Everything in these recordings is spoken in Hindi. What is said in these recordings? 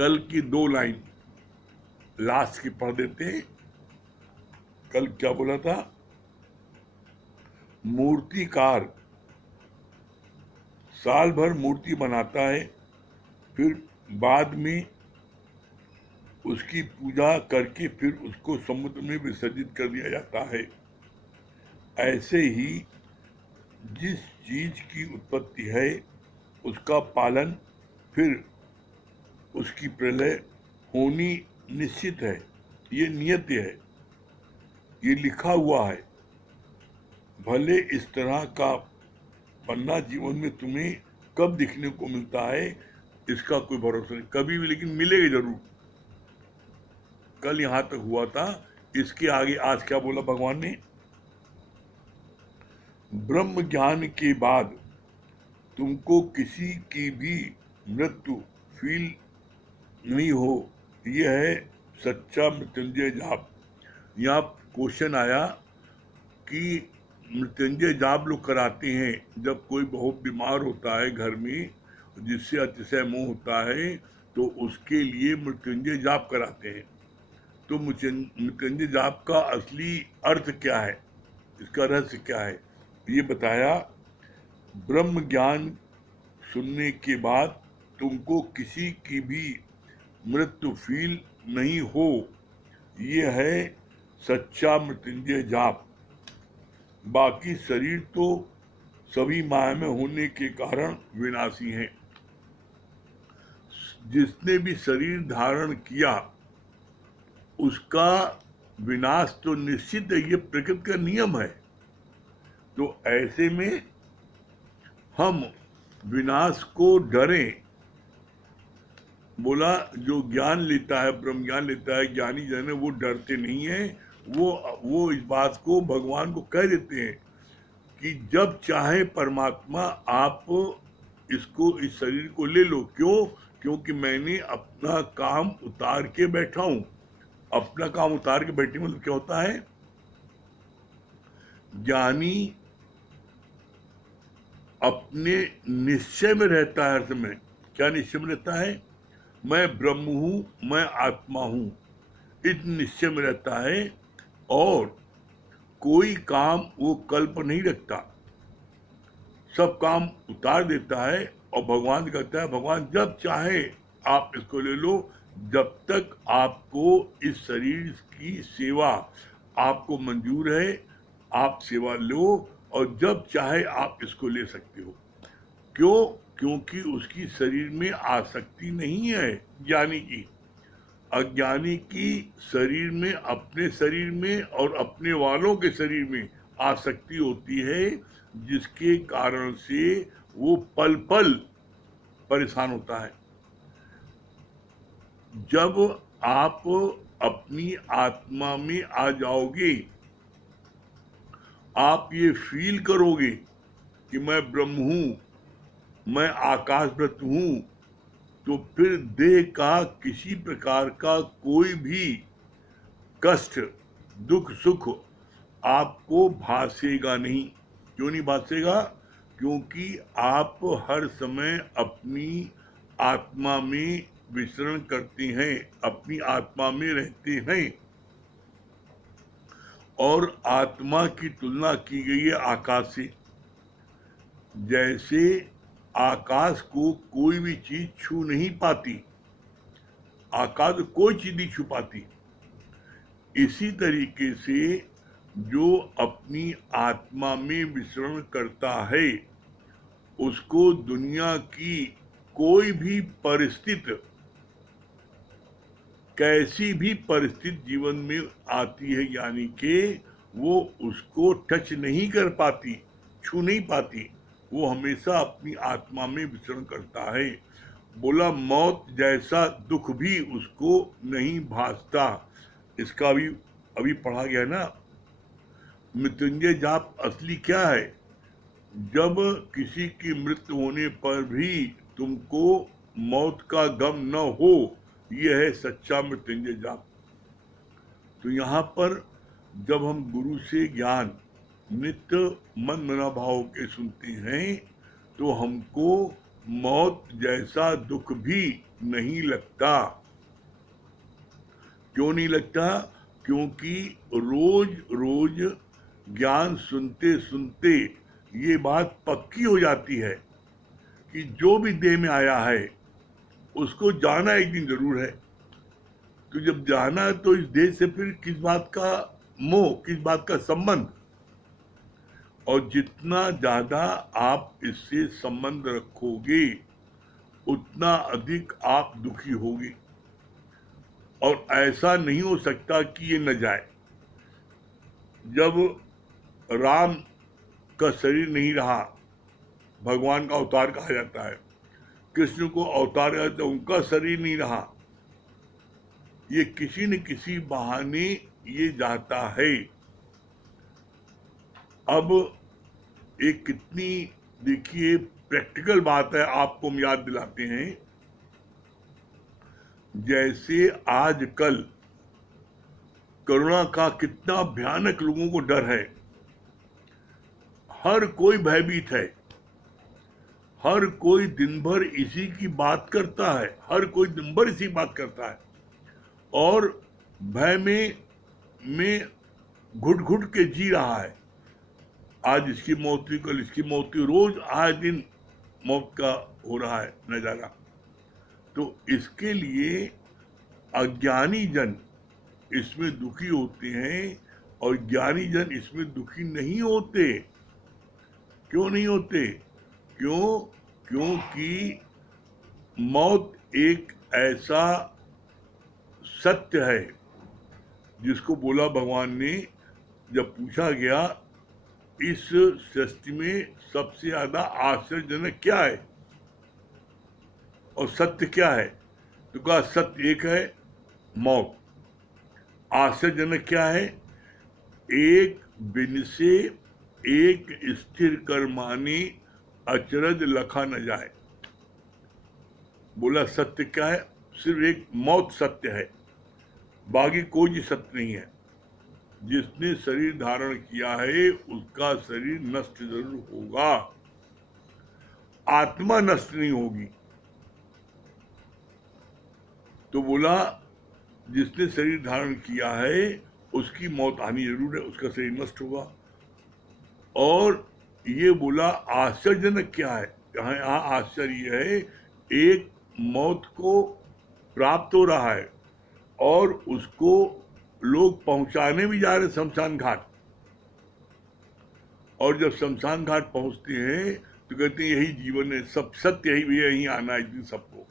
कल की 2 लाइन लास्ट की पढ़ देते हैं। कल क्या बोला था? मूर्तिकार साल भर मूर्ति बनाता है, फिर बाद में उसकी पूजा करके फिर उसको समुद्र में विसर्जित कर दिया जाता है। ऐसे ही जिस चीज की उत्पत्ति है उसका पालन, फिर उसकी प्रलय होनी निश्चित है। ये नियति है, ये लिखा हुआ है। भले इस तरह का पन्ना जीवन में तुम्हें कब दिखने को मिलता है इसका कोई भरोसा नहीं, कभी भी, लेकिन मिलेगा जरूर। कल यहां तक हुआ था, इसके आगे आज क्या बोला भगवान ने? ब्रह्म ज्ञान के बाद तुमको किसी की भी मृत्यु फील नहीं हो, यह है सच्चा मृत्युंजय जाप। यहाँ क्वेश्चन आया कि मृत्युंजय जाप लोग कराते हैं जब कोई बहुत बीमार होता है घर में, जिससे अतिशय मोह होता है, तो उसके लिए मृत्युंजय जाप कराते हैं। तो मृत्युंजय जाप का असली अर्थ क्या है, इसका रहस्य क्या है, ये बताया। ब्रह्म ज्ञान सुनने के बाद तुमको किसी की भी मृत्यु फील नहीं हो, ये है सच्चा मृत्युंजय जाप। बाकी शरीर तो सभी माया में होने के कारण विनाशी हैं। जिसने भी शरीर धारण किया उसका विनाश तो निश्चित है, ये प्रकृति का नियम है। तो ऐसे में हम विनाश को डरें। बोला जो ज्ञान लेता है, ब्रह्म ज्ञान लेता है, ज्ञानी जन है, वो डरते नहीं है। वो इस बात को भगवान को कह देते हैं कि जब चाहे परमात्मा आप इसको, इस शरीर को ले लो। क्यों? क्योंकि मैंने अपना काम उतार के बैठा हूं। अपना काम उतार के बैठने मतलब क्या होता है? ज्ञानी अपने निश्चय में रहता है हर समय। क्या निश्चय में रहता है? मैं ब्रह्म हूं, मैं आत्मा हूं, इस निश्चय में रहता है। और कोई काम वो कल्प नहीं रखता, सब काम उतार देता है। और भगवान कहता है, भगवान जब चाहे आप इसको ले लो, जब तक आपको इस शरीर की सेवा आपको मंजूर है, आप सेवा लो, और जब चाहे आप इसको ले सकते हो। क्यों? क्योंकि उसकी शरीर में आसक्ति नहीं है ज्ञानी की। अज्ञानी की शरीर में, अपने शरीर में और अपने वालों के शरीर में आसक्ति होती है, जिसके कारण से वो पल पल परेशान होता है। जब आप अपनी आत्मा में आ जाओगे, आप ये फील करोगे कि मैं ब्रह्म हूं, मैं आकाशवत हूं, तो फिर देह का किसी प्रकार का कोई भी कष्ट, दुख, सुख आपको भासेगा नहीं। क्यों नहीं भासेगा? क्योंकि आप हर समय अपनी आत्मा में विचरण करते हैं, अपनी आत्मा में रहते हैं। और आत्मा की तुलना की गई है आकाश से। जैसे आकाश को कोई भी चीज छू नहीं पाती, आकाश को कोई चीज नहीं छू पाती, इसी तरीके से जो अपनी आत्मा में विचरण करता है, उसको दुनिया की कोई भी परिस्थिति, कैसी भी परिस्थिति जीवन में आती है, यानी कि वो उसको टच नहीं कर पाती, छू नहीं पाती। वो हमेशा अपनी आत्मा में विचरण करता है। बोला मौत जैसा दुख भी उसको नहीं भासता। इसका भी अभी पढ़ा गया ना। मृत्युंजय जाप असली क्या है? जब किसी की मृत्यु होने पर भी तुमको मौत का गम न हो, यह है सच्चा मृत्युंजय जाप। तो यहाँ पर जब हम गुरु से ज्ञान नित्य मन मना भाव के सुनते हैं, तो हमको मौत जैसा दुख भी नहीं लगता। क्यों नहीं लगता? क्योंकि रोज रोज ज्ञान सुनते सुनते ये बात पक्की हो जाती है कि जो भी देह में आया है उसको जाना एक दिन जरूर है। तो जब जाना है तो इस देह से फिर किस बात का मोह, किस बात का संबंध? और जितना ज्यादा आप इससे संबंध रखोगे उतना अधिक आप दुखी होगे। और ऐसा नहीं हो सकता कि ये न जाए। जब राम का शरीर नहीं रहा, भगवान का अवतार कहा जाता है, कृष्ण को अवतार कहा जाता है, उनका शरीर नहीं रहा, ये किसी न किसी बहाने ये जाता है। अब एक कितनी देखिए प्रैक्टिकल बात है, आपको हम याद दिलाते हैं। जैसे आजकल कोरोना का कितना भयानक लोगों को डर है, हर कोई भयभीत है, हर कोई दिन भर इसी की बात करता है, हर कोई दिन भर इसी बात करता है और भय में घुट घुट के जी रहा है। आज इसकी मौत हुई, कल इसकी मौत हुई, रोज आए दिन मौत का हो रहा है नजारा। तो इसके लिए अज्ञानी जन इसमें दुखी होते हैं और ज्ञानी जन इसमें दुखी नहीं होते। क्यों नहीं होते? क्योंकि मौत एक ऐसा सत्य है जिसको बोला भगवान ने, जब पूछा गया इस सृष्टि में सबसे ज्यादा आश्चर्यजनक क्या है और सत्य क्या है, तो कहा सत्य एक है, मौत। आश्चर्यजनक क्या है? एक बिन से एक स्थिर कर माने अचरज लखा न जाए। बोला सत्य क्या है? सिर्फ एक मौत सत्य है, बाकी कोई चीज सत्य नहीं है। जिसने शरीर धारण किया है उसका शरीर नष्ट जरूर होगा, आत्मा नष्ट नहीं होगी। तो बोला जिसने शरीर धारण किया है उसकी मौत आनी जरूर है, उसका शरीर नष्ट होगा। और ये बोला आश्चर्यजनक क्या है? यहाँ आश्चर्य है, एक मौत को प्राप्त हो रहा है और उसको लोग पहुंचाने भी जा रहे शमशान घाट। और जब शमशान घाट पहुंचते हैं तो कहते हैं यही जीवन है, सब सत्य यही भी है, यही आना है एक दिन सबको।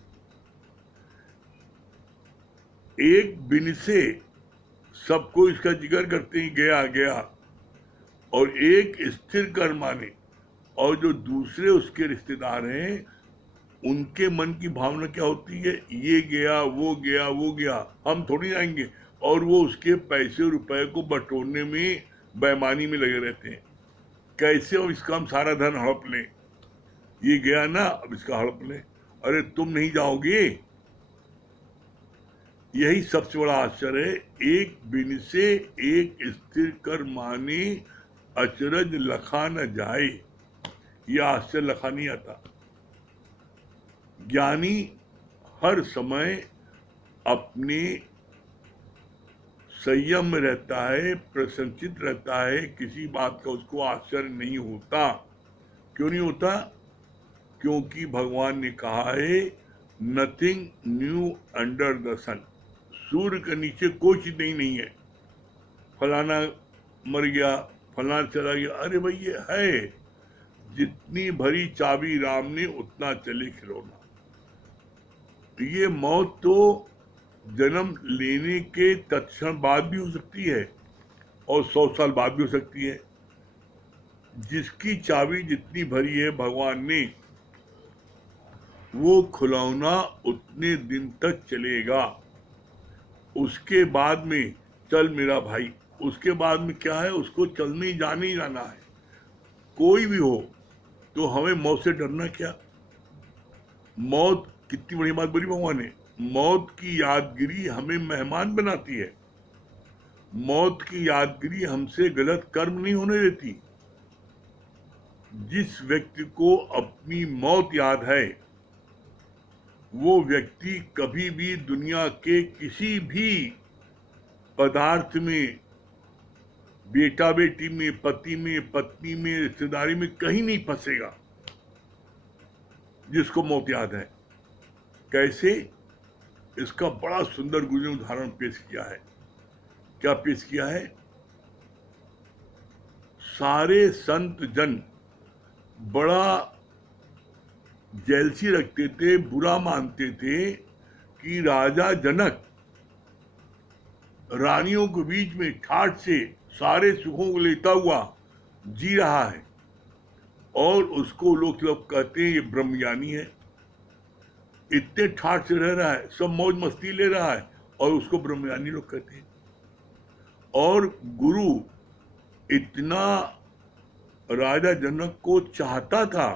एक बिन से सबको इसका जिक्र करते ही गया गया, और एक स्थिर कर माने, और जो दूसरे उसके रिश्तेदार हैं उनके मन की भावना क्या होती है? ये गया वो गया वो गया, हम थोड़ी जाएंगे। और वो उसके पैसे रुपए को बटोरने में बेईमानी में लगे रहते हैं, कैसे अब इसका हम सारा धन हड़प लें, ये गया ना अब इसका हड़प लें। अरे तुम नहीं जाओगे। यही सबसे बड़ा आश्चर्य है, एक बिन से एक स्थिर कर माने अचरज लखा न जाए। यह आश्चर्य लखा नहीं आता। ज्ञानी हर समय अपने संयम में रहता है, प्रसन्नचित रहता है, किसी बात का उसको आश्चर्य नहीं होता। क्यों नहीं होता? क्योंकि भगवान ने कहा है नथिंग न्यू अंडर द सन। सूर्य के नीचे कोई चीज नहीं है। फलाना मर गया, फलाना चला गया, अरे भाई ये है, जितनी भरी चाबी राम ने उतना चले खिलौना। ये मौत तो जन्म लेने के तत्क्षण बाद भी हो सकती है और 100 साल बाद भी हो सकती है। जिसकी चाबी जितनी भरी है भगवान ने, वो खिलौना उतने दिन तक चलेगा। उसके बाद में चल मेरा भाई, उसके बाद में क्या है, उसको चलने जाने ही जाना है। कोई भी हो तो हमें मौत से डरना क्या? मौत कितनी बड़ी बात बोली भगवान ने। मौत की यादगिरी हमें मेहमान बनाती है, मौत की यादगिरी हमसे गलत कर्म नहीं होने देती। जिस व्यक्ति को अपनी मौत याद है वो व्यक्ति कभी भी दुनिया के किसी भी पदार्थ में, बेटा बेटी में, पति में, पत्नी में, रिश्तेदारी में कहीं नहीं फंसेगा। जिसको मौत याद है। कैसे? इसका बड़ा सुंदर गुरु ने उदाहरण पेश किया है। क्या पेश किया है? सारे संत जन बड़ा जेलसी रखते थे, बुरा मानते थे कि राजा जनक रानियों के बीच में ठाठ से सारे सुखों को लेता हुआ जी रहा है और उसको लोग सब कहते हैं ये ब्रह्मज्ञानी है। इतने ठाठ से रह रहा है, सब मौज मस्ती ले रहा है और उसको ब्रह्मज्ञानी लोग कहते हैं। और गुरु इतना राजा जनक को चाहता था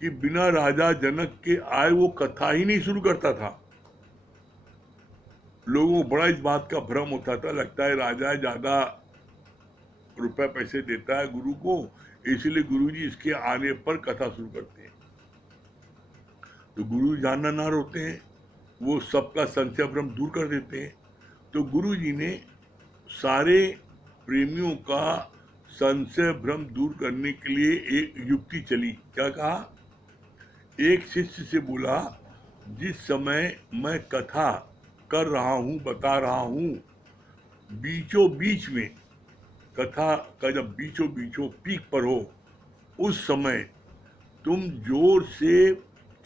कि बिना राजा जनक के आए वो कथा ही नहीं शुरू करता था। लोगों को बड़ा इस बात का भ्रम होता था, लगता है राजा ज्यादा रुपए पैसे देता है गुरु को, इसलिए गुरुजी इसके आने पर कथा शुरू करते हैं। तो गुरु जाननार होते हैं, वो सबका संशय भ्रम दूर कर देते हैं। तो गुरुजी ने सारे प्रेमियों का संशय भ्रम दूर करने के लिए एक युक्ति चली। क्या कहा? एक शिष्य से बोला, जिस समय मैं कथा कर रहा हूं, बता रहा हूं, बीचों बीच में, कथा का जब बीचों बीचों पीक पर हो, उस समय तुम जोर से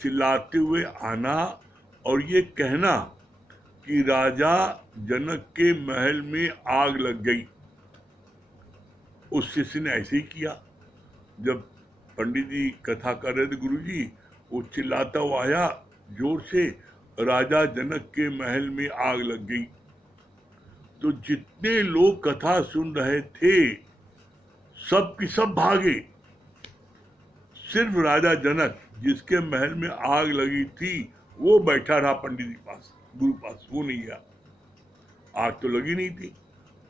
चिल्लाते हुए आना और ये कहना कि राजा जनक के महल में आग लग गई। उस शिष्य ने ऐसे ही किया। जब पंडित जी कथा कर रहे थे, गुरुजी, वो चिल्लाता हुआ आया जोर से, राजा जनक के महल में आग लग गई। तो जितने लोग कथा सुन रहे थे सब की सब भागे, सिर्फ राजा जनक जिसके महल में आग लगी थी वो बैठा रहा पंडित जी पास, गुरु पास, वो नहीं गया। आग तो लगी नहीं थी।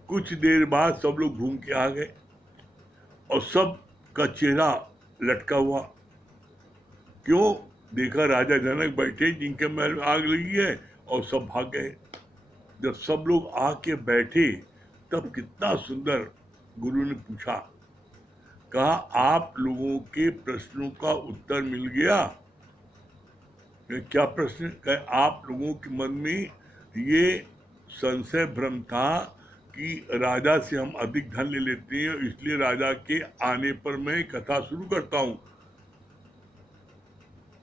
कुछ देर बाद सब लोग घूम के आ गए और सब का चेहरा लटका हुआ। क्यों? देखा राजा जनक बैठे जिनके महल में आग लगी है और सब भाग गए। जब सब लोग आके बैठे तब कितना सुंदर गुरु ने पूछा, कहा आप लोगों के प्रश्नों का उत्तर मिल गया? क्या प्रश्न? कहे आप लोगों के मन में ये संशय भ्रम था कि राजा से हम अधिक धन ले लेते हैं, इसलिए राजा के आने पर मैं कथा शुरू करता हूं।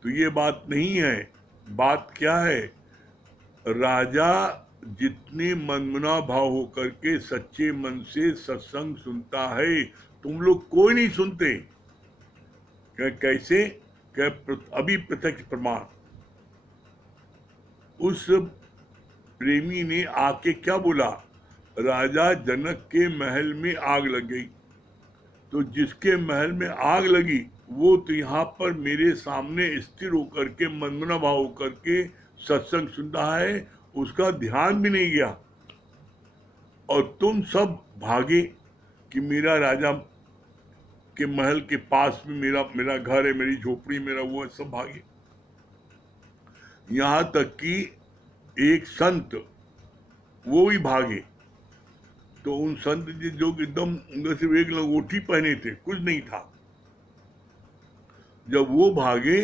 तो ये बात नहीं है। बात क्या है? राजा जितने मनमना भाव होकर के सच्चे मन से सत्संग सुनता है, तुम लोग कोई नहीं सुनते। कैसे? अभी प्रत्यक्ष प्रमाण। उस प्रेमी ने आके क्या बोला? राजा जनक के महल में आग लग गई। तो जिसके महल में आग लगी वो तो यहाँ पर मेरे सामने स्थिर होकर के मनमना भाव होकर के सत्संग सुन रहा है, उसका ध्यान भी नहीं गया। और तुम सब भागे कि मेरा राजा के महल के पास में मेरा घर है, मेरी झोपड़ी, मेरा वो है, सब भागे। यहां तक कि एक संत वो भी भागे। तो उन संत जी जो एकदम उनका सिर्फ एक लंगोटी पहने थे, कुछ नहीं था, जब वो भागे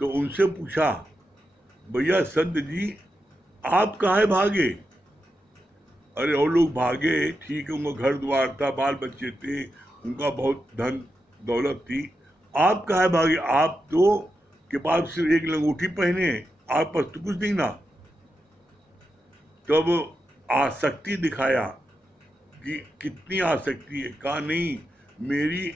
तो उनसे पूछा, भैया संत जी आप काहे भागे? अरे और लोग भागे, ठीक है, उनका घर द्वार था, बाल बच्चे थे, उनका बहुत धन दौलत थी, आप काहे भागे? आप तो के पास सिर्फ एक लंगोटी पहने, आप पास तो कुछ नहीं ना। तब आसक्ति दिखाया कि कितनी आसक्ति है। कहा नहीं, मेरी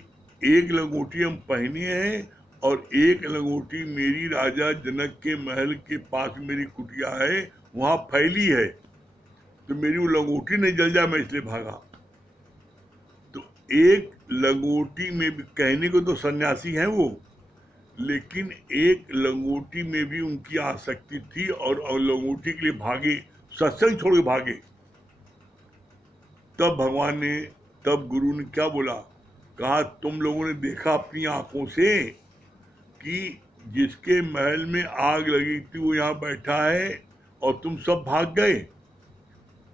एक लंगोटी हम पहने हैं और एक लंगोटी मेरी राजा जनक के महल के पास मेरी कुटिया है, वहां फैली है, तो मेरी वो लंगोटी नहीं जल जाए, मैं इसलिए भागा। तो एक लंगोटी में भी, कहने को तो सन्यासी हैं वो, लेकिन एक लंगोटी में भी उनकी आसक्ति थी और लंगोटी के लिए भागे, सत्संग छोड़ के भागे। तब भगवान ने, तब गुरु ने क्या बोला? कहा तुम लोगों ने देखा अपनी आंखों से कि जिसके महल में आग लगी थी वो यहाँ बैठा है और तुम सब भाग गए।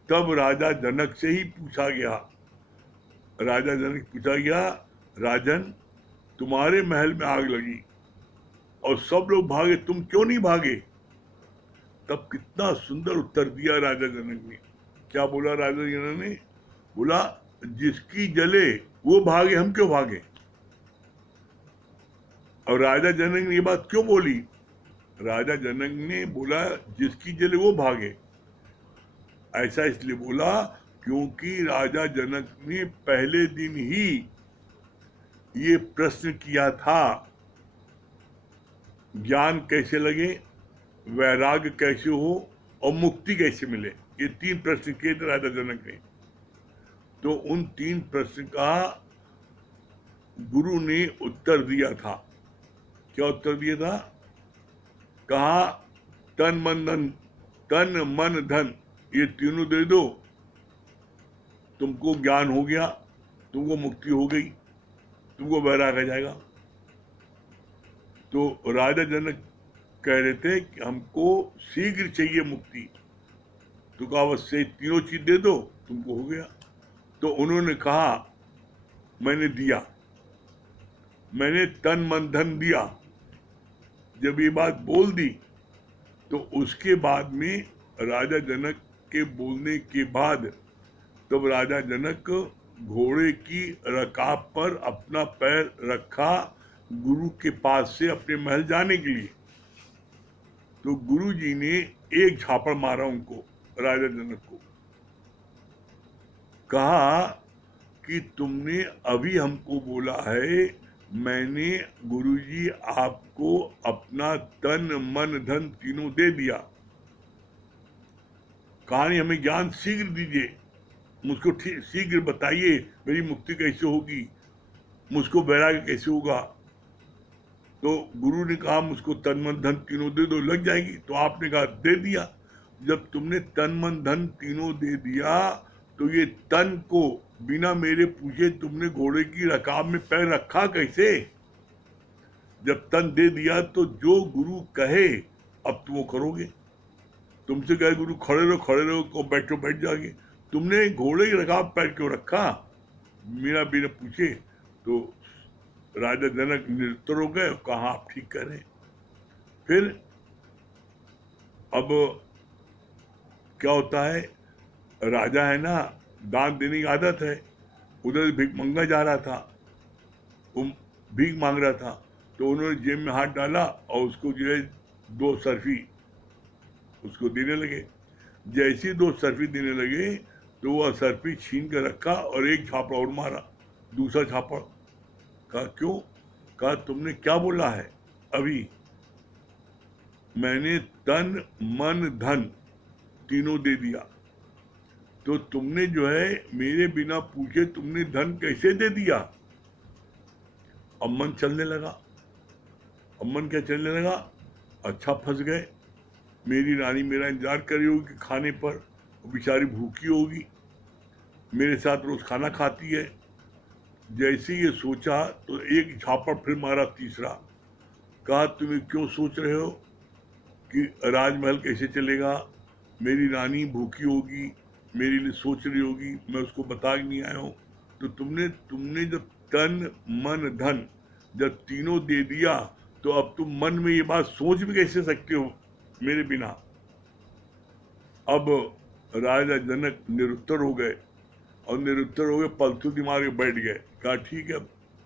तब राजा जनक से ही पूछा गया, राजा जनक पूछा गया, राजन तुम्हारे महल में आग लगी और सब लोग भागे, तुम क्यों नहीं भागे? तब कितना सुंदर उत्तर दिया राजा जनक ने। क्या बोला राजा जनक ने? बोला जिसकी जले वो भागे, हम क्यों भागे? और राजा जनक ने ये बात क्यों बोली? राजा जनक ने बोला जिसकी जले वो भागे, ऐसा इसलिए बोला क्योंकि राजा जनक ने पहले दिन ही ये प्रश्न किया था, ज्ञान कैसे लगे, वैराग्य कैसे हो और मुक्ति कैसे मिले। ये 3 प्रश्न किए थे राजा जनक ने। तो उन 3 प्रश्न का गुरु ने उत्तर दिया था। क्या उत्तर दिया था? कहा तन मन धन ये तीनों दे दो, तुमको ज्ञान हो गया, तुमको मुक्ति हो गई, तुमको वैराग आ जाएगा। तो राजा जनक कह रहे थे कि हमको शीघ्र चाहिए मुक्ति, तो कहा बस से तीनों चीज दे दो, तुमको हो गया। तो उन्होंने कहा मैंने दिया, मैंने तन मन धन दिया। जब ये बात बोल दी तो उसके बाद में राजा जनक के बोलने के बाद तब राजा जनक घोड़े की रकाब पर अपना पैर रखा गुरु के पास से अपने महल जाने के लिए। तो गुरु जी ने एक झापड़ मारा उनको, राजा जनक को, कहा कि तुमने अभी हमको बोला है, मैंने गुरुजी आपको अपना तन मन धन तीनों दे दिया, कहानी हमें ज्ञान शीघ्र दीजिए, मुझको शीघ्र बताइए मेरी मुक्ति कैसे होगी, मुझको वैराग्य कैसे होगा। तो गुरु ने कहा मुझको तन मन धन तीनों दे दो, लग जाएगी। तो आपने कहा दे दिया। जब तुमने तन मन धन तीनों दे दिया तो ये तन को बिना मेरे पूछे तुमने घोड़े की रकाब में पैर रखा कैसे? जब तन दे दिया तो जो गुरु कहे अब तुम वो करोगे। तुमसे कहे गुरु खड़े रहो को बैठो बैठ जाओगे, तुमने घोड़े की रकाब पैर क्यों रखा मेरा बिना पूछे? तो राजा जनक निरुत्तर हो गए, कहा आप ठीक कह रहे हैं। फिर अब क्या होता है, राजा है ना, दान देने की आदत है। उधर भीख मंगा जा रहा था, वो भीख मांग रहा था, तो उन्होंने जेब में हाथ डाला और उसको जो है 2 सर्फी उसको देने लगे। जैसे 2 सर्फी देने लगे तो वह सर्फी छीन कर रखा और एक झापड़ और मारा, दूसरा झापड़। कहा क्यों? कहा तुमने क्या बोला है अभी? मैंने तन मन धन तीनों दे दिया, तो तुमने जो है मेरे बिना पूछे तुमने धन कैसे दे दिया? अब मन चलने लगा। अब मन क्या चलने लगा? अच्छा फंस गए, मेरी रानी मेरा इंतजार कर रही होगी खाने पर, बेचारी भूखी होगी, मेरे साथ रोज खाना खाती है। जैसे ये सोचा तो एक झापड़ फिर मारा, तीसरा। कहा तुम्हें क्यों सोच रहे हो कि राजमहल कैसे चलेगा, मेरी रानी भूखी होगी, मेरे लिए सोच रही होगी, मैं उसको बता नहीं आया हूँ। तो तुमने जब तन मन धन जब तीनों दे दिया तो अब तुम मन में ये बात सोच भी कैसे सकते हो मेरे बिना? अब राजा जनक निरुत्तर हो गए, और निरुत्तर हो गए, पलथू दिमाग में बैठ गए। कहा ठीक है,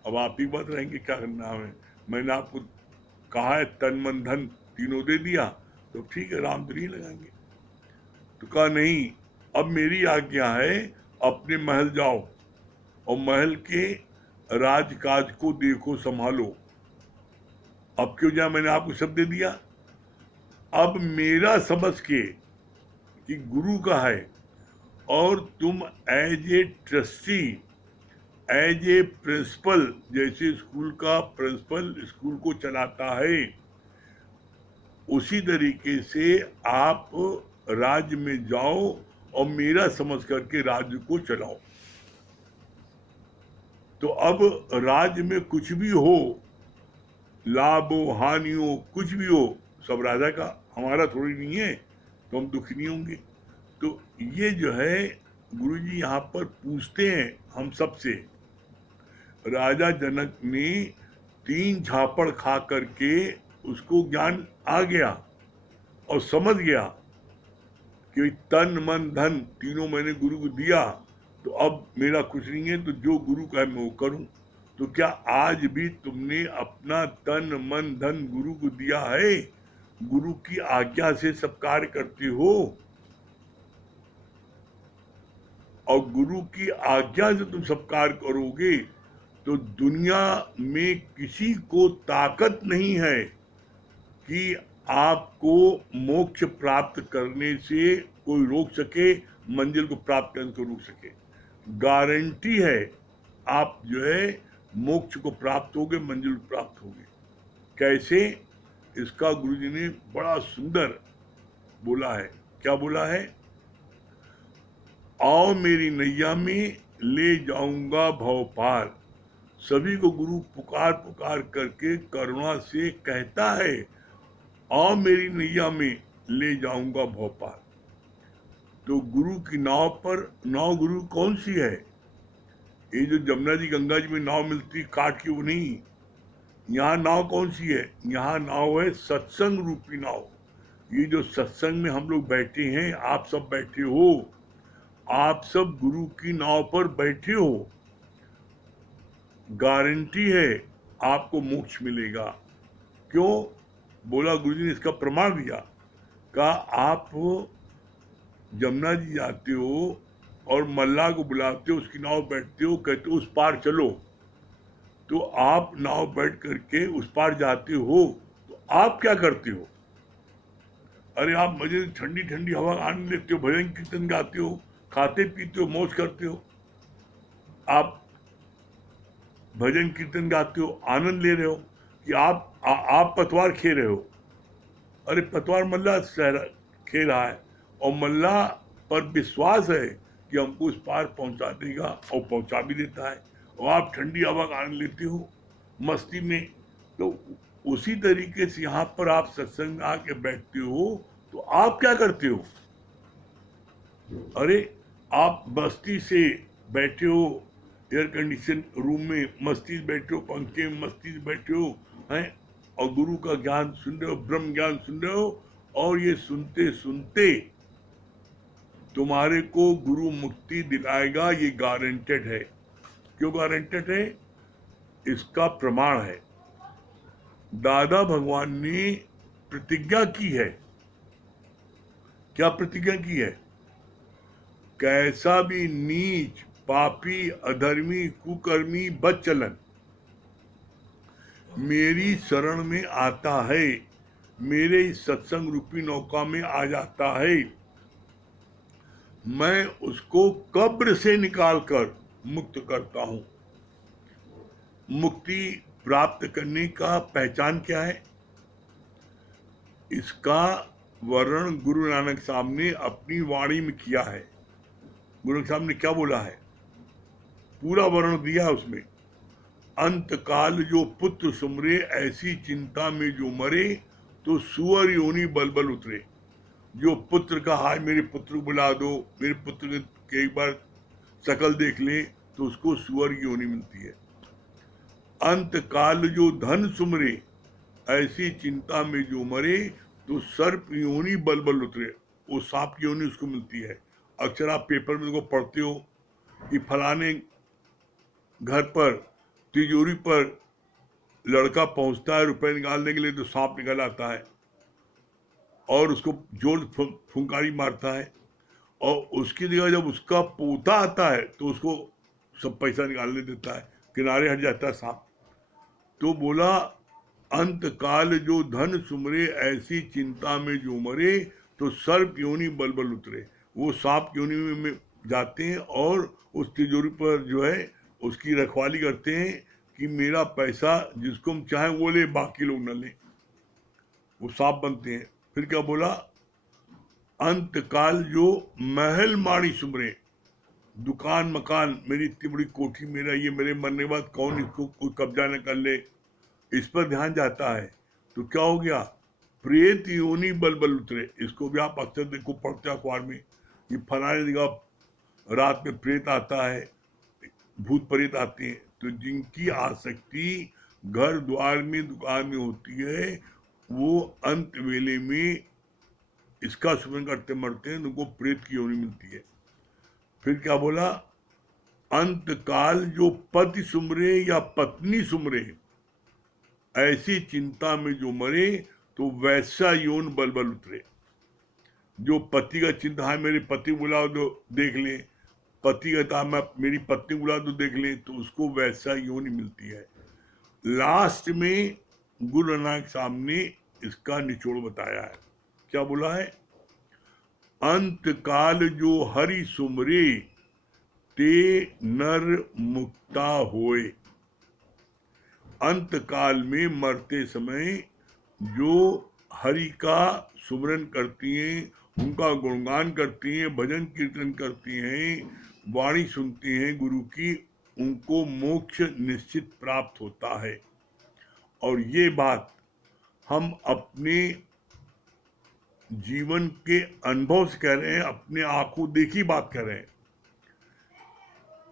अब आप ही बात रहेंगे, क्या करना है, मैंने आपको कहा है तन मन धन तीनों दे दिया, तो ठीक है राम तो नहीं लगाएंगे। तो कहा नहीं, अब मेरी आज्ञा है, अपने महल जाओ और महल के राजकाज को देखो, संभालो। अब क्यों जा, मैंने आपको सब दे दिया। अब मेरा समझ के कि गुरु का है और तुम as a trustee, as a principal, जैसे स्कूल का प्रिंसिपल स्कूल को चलाता है, उसी तरीके से आप राज्य में जाओ और मेरा समझ करके राज्य को चलाओ। तो अब राज्य में कुछ भी हो, लाभ हो, हानि हो, कुछ भी हो, सब राजा का, हमारा थोड़ी नहीं है, तो हम दुखी नहीं होंगे। तो ये जो है गुरुजी यहाँ पर पूछते हैं हम सबसे। राजा जनक ने 3 झापड़ खा करके उसको ज्ञान आ गया और समझ गया कि तन मन धन तीनों मैंने गुरु को दिया, तो अब मेरा कुछ नहीं है, तो जो गुरु का है मैं वो करूं। तो क्या आज भी तुमने अपना तन मन धन गुरु को दिया है? गुरु की आज्ञा से सब कार्य करते हो? और गुरु की आज्ञा से तुम सब कार्य करोगे तो दुनिया में किसी को ताकत नहीं है कि आपको मोक्ष प्राप्त करने से कोई रोक सके, मंजिल को प्राप्त करने को रोक सके। गारंटी है आप जो है मोक्ष को प्राप्त होगे, मंजिल को प्राप्त होगे। कैसे? इसका गुरुजी ने बड़ा सुंदर बोला है। क्या बोला है? आओ मेरी नैया में ले जाऊंगा भव पार। सभी को गुरु पुकार पुकार करके करुणा से कहता है, आओ मेरी नैया में ले जाऊंगा भव पार। तो गुरु की नाव पर, नाव गुरु कौन सी है? ये जो जमुना जी गंगा जी में नाव मिलती काट की, वो नहीं। यहाँ नाव कौन सी है? यहाँ नाव है सत्संग रूपी नाव। ये जो सत्संग में हम लोग बैठे हैं, आप सब बैठे हो, आप सब गुरु की नाव पर बैठे हो। गारंटी है आपको मोक्ष मिलेगा। क्यों? बोला गुरुजी ने इसका प्रमाण दिया। कहा आप जमुना जी जाते हो और मल्लाह को बुलाते हो, उसकी नाव बैठते हो, कहते हो उस पार चलो, तो आप नाव बैठ करके उस पार जाते हो, तो आप क्या करते हो? अरे आप मजे से ठंडी ठंडी हवा आनंद लेते हो, भजन कीर्तन गाते हो, खाते पीते हो, मौज करते हो। आप भजन कीर्तन गाते हो, आनंद ले रहे हो, कि आप पतवार खे रहे हो। अरे पतवार मल्लाह खे रहा है और मल्लाह पर विश्वास है कि हमको उस पार पहुंचा देगा, और पहुंचा भी देता है, और आप ठंडी हवा का आनंद लेते हो मस्ती में। तो उसी तरीके से यहाँ पर आप सत्संग आके बैठते हो, तो आप क्या करते हो? अरे आप मस्ती से बैठे हो, एयर कंडीशन रूम में मस्ती से बैठे हो, पंखे में मस्ती से बैठे हो हैं, और गुरु का ज्ञान सुन रहे हो, ब्रह्म ज्ञान सुन रहे हो, और ये सुनते सुनते तुम्हारे को गुरु मुक्ति दिलाएगा, ये गारंटेड है। क्यों गारंटेड है? इसका प्रमाण है, दादा भगवान ने प्रतिज्ञा की है। क्या प्रतिज्ञा की है? कैसा भी नीच, पापी, अधर्मी, कुकर्मी बदचलन मेरी शरण में आता है, मेरे इस सत्संग रूपी नौका में आ जाता है, मैं उसको कब्र से निकालकर मुक्त करता हूं। मुक्ति प्राप्त करने का पहचान क्या है? इसका वर्णन गुरु नानक साहब ने अपनी वाणी में किया है। गुरु साहब ने क्या बोला है? पूरा वर्णन दिया है उसमें। अंत काल जो पुत्र सुमरे, ऐसी चिंता में जो मरे, तो सुअर योनि बलबल उतरे। जो पुत्र का, हाय मेरे पुत्र को बुला दो, मेरे पुत्र के एक बार शकल देख ले, तो उसको सुअर की योनि मिलती है। अंत काल जो धन सुमरे, ऐसी चिंता में जो मरे, तो सर्प योनि बलबल उतरे। वो सांप की योनि उसको मिलती है। अक्सर आप पेपर में उसको पढ़ते हो कि फलाने घर पर तिजोरी पर लड़का पहुंचता है रुपए निकालने के लिए, तो सांप निकल आता है और उसको जोर फुंकारी मारता है, और उसकी जगह जब उसका पोता आता है तो उसको सब पैसा निकालने देता है, किनारे हट जाता है सांप। तो बोला अंत काल जो धन सुमरे, ऐसी चिंता में जो मरे, तो सर्प योनि बलबल उतरे। वो सांप योनि में जाते हैं और उस तिजोरी पर जो है उसकी रखवाली करते हैं कि मेरा पैसा जिसको हम चाहें वो ले, बाकी लोग न ले। वो सांप बनते हैं। फिर क्या बोला? अंत काल जो महल माणी सुमरे, दुकान मकान, मेरी इतनी बड़ी कोठी मेरा, ये मेरे मरने के बाद कौन इसको कोई कब्जा न कर ले, इस पर ध्यान जाता है। तो क्या हो गया, प्रेत योनि बल बल उतरे। इसको भी आप अक्सर देखो पढ़ते अखबार में, ये फलाने जगह रात में प्रेत आता है, भूत प्रेत आते हैं। तो जिनकी आसक्ति घर द्वार में दुकान में होती है, वो अंत वेले में इसका सुमन करते मरते हैं, उनको प्रेत की योनि मिलती है। फिर क्या बोला, अंत काल जो पति सुमरे या पत्नी सुमरे, ऐसी चिंता में जो मरे, तो वैसा यौन बल बल उतरे। जो पति का चिंता है, मेरे पति बुलाओ तो देख ले, पति का था मैं मेरी पत्नी बुला तो देख ले, तो उसको वैसा योनि मिलती है। लास्ट में गुरु नानक साहब ने इसका निचोड़ बताया है। क्या बोला है, अंत काल जो हरि सुमरे, ते नर मुक्ता होए। अंत काल में मरते समय जो हरि का सुमरन करती हैं, उनका गुणगान करती हैं, भजन कीर्तन करती हैं, वाणी सुनती हैं गुरु की, उनको मोक्ष निश्चित प्राप्त होता है। और ये बात हम अपने जीवन के अनुभव से कह रहे हैं, अपने आंखों देखी बात कर रहे हैं।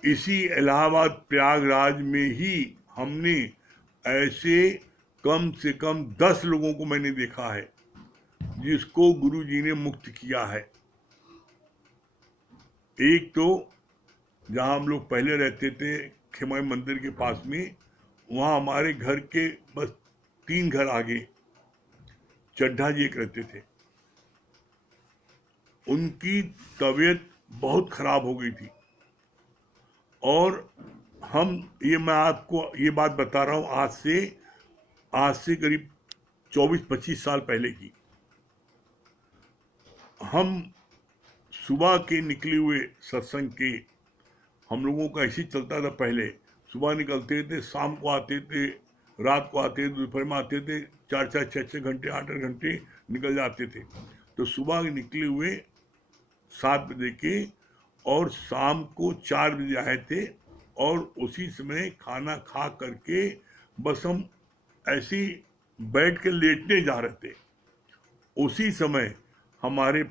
इसी इलाहाबाद प्रयागराज में ही हमने ऐसे कम से कम 10 लोगों को मैंने देखा है जिसको गुरु जी ने मुक्त किया है। एक तो जहां हम लोग पहले रहते थे खिमाई मंदिर के पास में, वहां हमारे घर के बस 3 घर आगे चड्ढा जी एक रहते थे। उनकी तबीयत बहुत खराब हो गई थी, और मैं आपको ये बात बता रहा हूं आज से करीब 24-25 साल पहले की। हम सुबह के निकले हुए सत्संग के, हम लोगों का ऐसे चलता था पहले, सुबह निकलते थे, शाम को आते थे, रात को आते थे, दोपहर में आते थे, 4-4, 6-6 घंटे, 8-8 घंटे निकल जाते थे। तो सुबह निकले हुए 7 बजे के, और शाम को 4 बजे आए थे, और उसी समय खाना खा करके बस हम ऐसे बैठ के लेटने जा रहे थे। उसी समय हमारे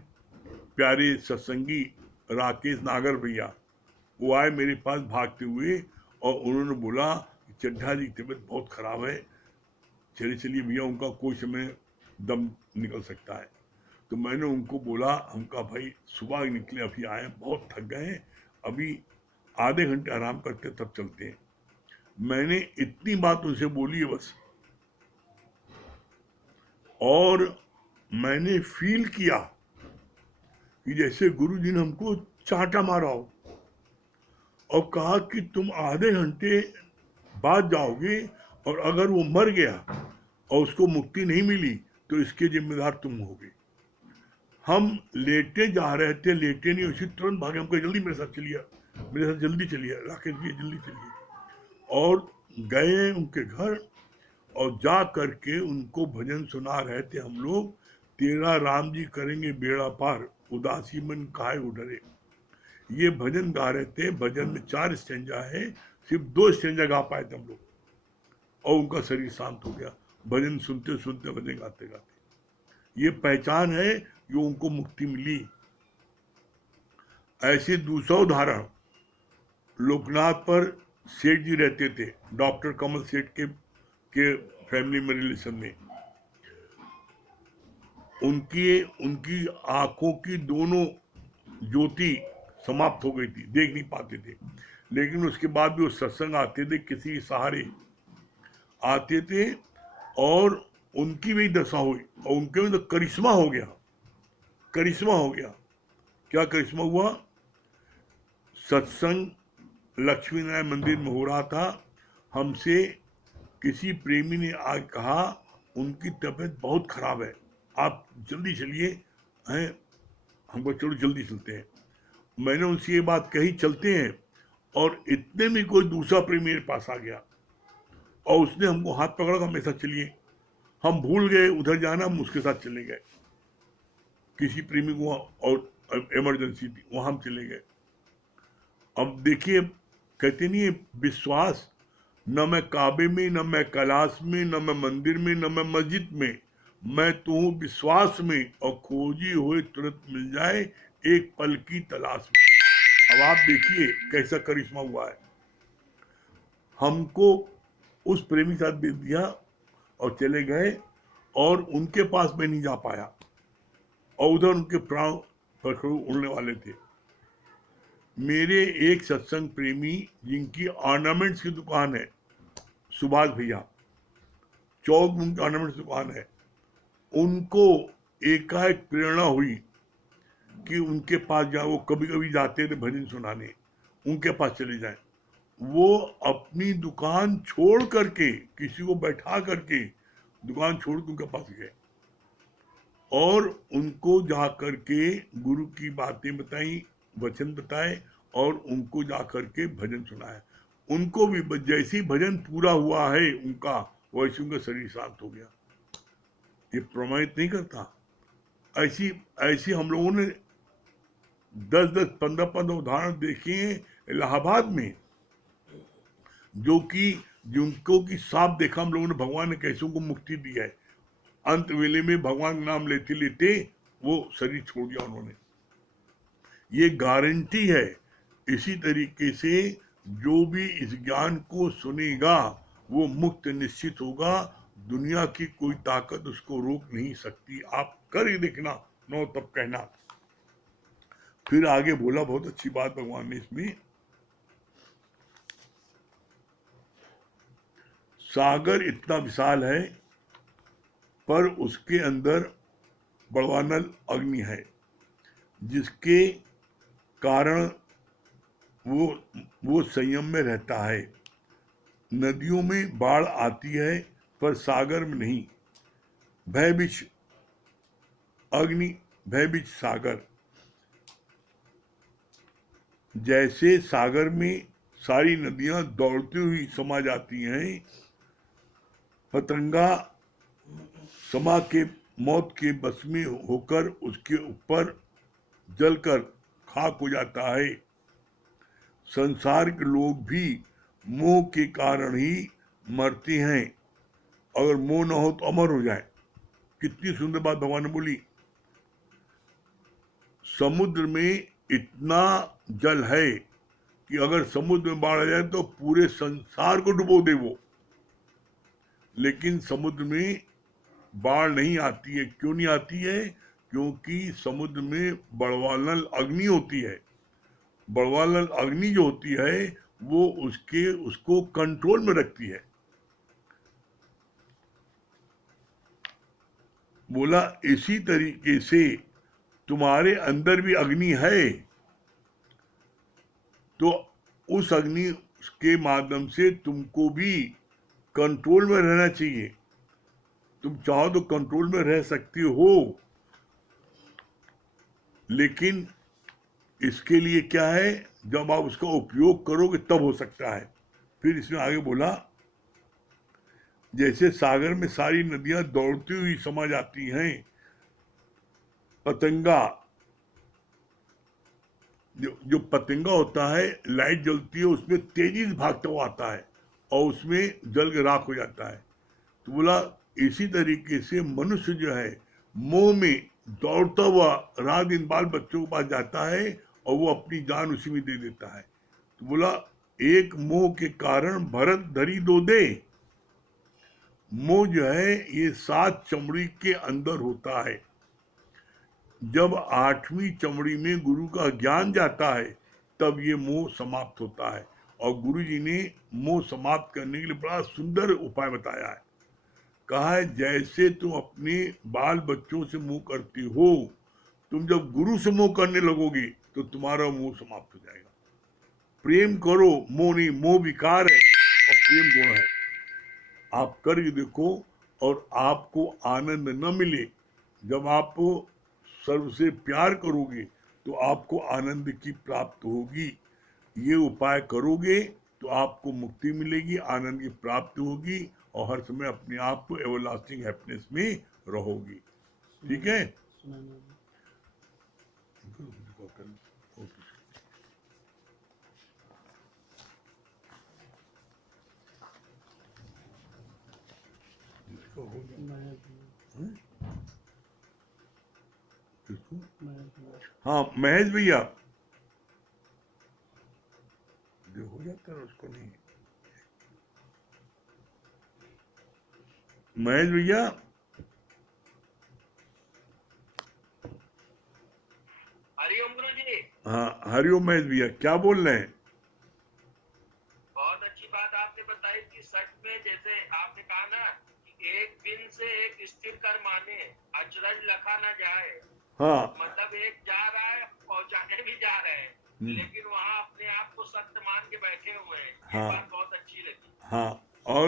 प्यारे सत्संगी राकेश नागर भैया, वो आए मेरे पास भागते हुए, और उन्होंने बोला चड्ढा जी की तबीयत बहुत खराब है, चलिए भैया, उनका कोई समय दम निकल सकता है। तो मैंने उनको बोला, हमका भाई सुबह निकले, अभी आए, बहुत थक गए हैं, अभी आधे घंटे आराम करते तब चलते हैं। मैंने इतनी बात उनसे बोली है बस, और मैंने फील किया कि जैसे गुरु जी ने हमको चांटा मारा हो, और कहा कि तुम आधे घंटे बाद जाओगे, और अगर वो मर गया और उसको मुक्ति नहीं मिली तो इसके जिम्मेदार तुम होगे। हम लेटे जा रहे थे, लेटे नहीं, उसी तुरंत भागे, हमको जल्दी मेरे साथ जल्दी चलिए राकेश जी, जल्दी चलिए। और गए उनके घर, और जा करके उनको भजन सुना रहे थे हम लोग, तेरा राम जी करेंगे बेड़ा पार, उदासी मन काहे उडरे। ये भजन गा रहे थे। भजन में 4 स्टेंजा है, सिर्फ 2 स्टेंजा गा पाए थे हम लोग, और उनका शरीर शांत हो गया, भजन सुनते सुनते, भजन गाते गाते। ये पहचान है जो उनको मुक्ति मिली। ऐसे दूसरा उदाहरण, लोकनाथ पर सेठ जी रहते थे, डॉक्टर कमल सेठ के फैमिली में, रिलेशन में। उनकी आंखों की दोनों ज्योति समाप्त हो गई थी, देख नहीं पाते थे, लेकिन उसके बाद भी वो सत्संग आते थे, किसी सहारे आते थे, और उनकी भी दशा हुई, और उनके में तो करिश्मा हो गया। क्या करिश्मा हुआ, सत्संग लक्ष्मी नारायण मंदिर में हो रहा था, हमसे किसी प्रेमी ने आज कहा उनकी तबीयत बहुत खराब है, आप जल्दी चलिए। हैं, हमको चलो जल्दी चलते हैं। मैंने उनसे ये बात कही, चलते हैं, और इतने में कोई दूसरा प्रेमी मेरे पास आ गया, और उसने हमको हाथ पकड़ा, मेरे साथ चलिए। हम भूल गए उधर जाना, हम उसके साथ चले गए, किसी प्रेमी को, और इमरजेंसी थी, वहां हम चले गए। अब देखिए, कहते नहीं है विश्वास, न मैं काबे में, न मैं कैलाश में, न मैं मंदिर में, न मैं मस्जिद में, मैं तो हूँ विश्वास में, और खोजी हुए तुरंत मिल जाए एक पल की तलाश में। अब आप देखिए कैसा करिश्मा हुआ है। हमको उस प्रेमी साथ दे दिया और चले गए, और उनके पास मैं नहीं जा पाया, और उधर उनके प्राण पखड़ू उड़ने वाले थे। मेरे एक सत्संग प्रेमी जिनकी ऑर्नामेंट्स की दुकान है, सुभाष भैया, चौक में उनकी ऑर्नामेंट्स की दुकान है, उनको एकाएक प्रेरणा हुई कि उनके पास जाओ। वो कभी कभी जाते थे भजन सुनाने, उनके पास चले जाएं। वो अपनी दुकान छोड़ करके, किसी को बैठा करके दुकान छोड़ के उनके पास गए, और उनको जा करके गुरु की बातें बताई, वचन बताए, और उनको जा करके भजन सुनाया। उनको भी जैसे ही भजन पूरा हुआ है उनका, वैसे उनका शरीर शांत हो गया। ये प्रमाणित नहीं करता। ऐसी ऐसी हम लोगों ने 10-10, 15-15 उदाहरण देखे हैं इलाहाबाद में, जो कि जिनको की साफ देखा हम लोगों ने भगवान ने कैसे उनको मुक्ति दी है। अंत वेले में भगवान का नाम लेते लेते वो शरीर छोड़ दिया उन्होंने। ये गारंटी है। इसी तरीके से जो भी इस ज्ञान को सुनेगा वो मुक्त निश्चित होगा। दुनिया की कोई ताकत उसको रोक नहीं सकती। आप कर ही देखना, नो तब कहना। फिर आगे बोला, बहुत अच्छी बात भगवान ने इसमें, सागर इतना विशाल है पर उसके अंदर बड़वानल अग्नि है, जिसके कारण वो संयम में रहता है। नदियों में बाढ़ आती है पर सागर में नहीं। भयविष अग्नि, भयविष सागर। जैसे सागर में सारी नदियां दौड़ती हुई समा जाती हैं, पतंगा समा के मौत के बस में होकर उसके ऊपर जलकर खाक हो जाता है। संसार के लोग भी मोह के कारण ही मरते हैं। अगर मोह न हो तो अमर हो जाए। कितनी सुंदर बात भगवान ने बोली। समुद्र में इतना जल है कि अगर समुद्र में बाढ़ आ जाए तो पूरे संसार को डुबो दे वो, लेकिन समुद्र में बाढ़ नहीं आती है। क्यों नहीं आती है? क्योंकि समुद्र में बड़वानल अग्नि होती है। बड़वानल अग्नि जो होती है वो उसको कंट्रोल में रखती है। बोला इसी तरीके से तुम्हारे अंदर भी अग्नि है, तो उस अग्नि के माध्यम से तुमको भी कंट्रोल में रहना चाहिए। तुम चाहो तो कंट्रोल में रह सकती हो, लेकिन इसके लिए क्या है, जब आप उसका उपयोग करोगे तब हो सकता है। फिर इसमें आगे बोला, जैसे सागर में सारी नदियां दौड़ती हुई समा जाती हैं, पतंगा जो पतंगा होता है, लाइट जलती है उसमें तेजी से भागता हुआ आता है और उसमें जल के राख हो जाता है। तो बोला इसी तरीके से मनुष्य जो है मोह में दौड़ता हुआ रात दिन बाल बच्चों के पास जाता है और वो अपनी जान उसी में दे देता है। तो बोला एक मोह के कारण भरत धरी दो दे। मोह जो है ये 7 चमड़ी के अंदर होता है। जब 8वीं चमड़ी में गुरु का ज्ञान जाता है तब ये मोह समाप्त होता है। और गुरु जी ने मोह समाप्त करने के लिए बड़ा सुंदर उपाय बताया है। कहा है जैसे तुम अपने बाल बच्चों से मोह करती हो, तुम जब गुरु से मोह करने लगोगे तो तुम्हारा मोह समाप्त हो जाएगा। प्रेम करो, मोह नहीं। मोह विकार है और प्रेम गुण है। आप करके देखो और आपको आनंद न मिले। जब आप सर्व से प्यार करोगे तो आपको आनंद की प्राप्त होगी। ये उपाय करोगे तो आपको मुक्ति मिलेगी, आनंद की प्राप्ति होगी और हर समय अपने आप को एवरलास्टिंग हैप्पीनेस में रहोगी। ठीक है। हाँ महेश भैया, जो हो जाता है उसको नहीं। महेश भैया, हरिओम गुरु जी। हाँ हरिओम महेश भैया, क्या बोल रहे हैं? बहुत अच्छी बात आपने बताई कि सच में जैसे आपने कहा ना कि एक दिन से एक स्थिर कर माने, अचरज लखा ना जाए। हाँ। मतलब एक जा रहा है, पहुंचाने भी जा रहे हैं, लेकिन वहाँ अपने आप को सत्य मान के बैठे हुए हैं। ये हाँ बात बहुत अच्छी लगी। हाँ। और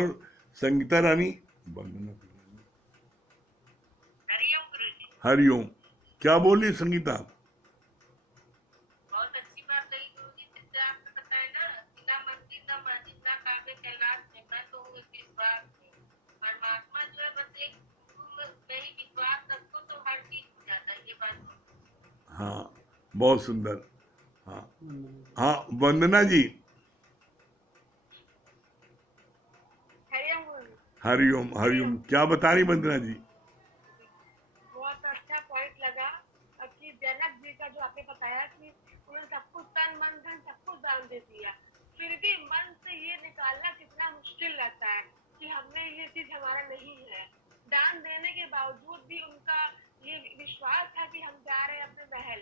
संगीता रानी, वंदना हरिओम गुरु जी। हरिओम, क्या बोल रही संगीता? बहुत अच्छी बात कही गुरु जी। जैसे आपने बताया ना कि ना मंदिर ना मस्जिद ना काबे कैलाश में, मैं तो हूँ इस विश्वास में। परमात्मा जो है बस एक गुरु में ही विश्वास रखो तो हर चीज हो जाता है। ये बात हाँ बहुत सुंदर। हाँ हाँ वंदना जी। हरिओम गुरु जी। हरिओम हरिओम, क्या बता रही वंदना जी? बहुत अच्छा पॉइंट लगा कि जनक जी का जो आपने बताया कि उन्होंने सब कुछ तन मन धन सब कुछ दान दे दिया, फिर भी मन से ये निकालना कितना मुश्किल लगता है कि हमने ये चीज हमारा नहीं है। दान देने के बावजूद भी उनका ये विश्वास था कि हम जा रहे हैं अपने महल,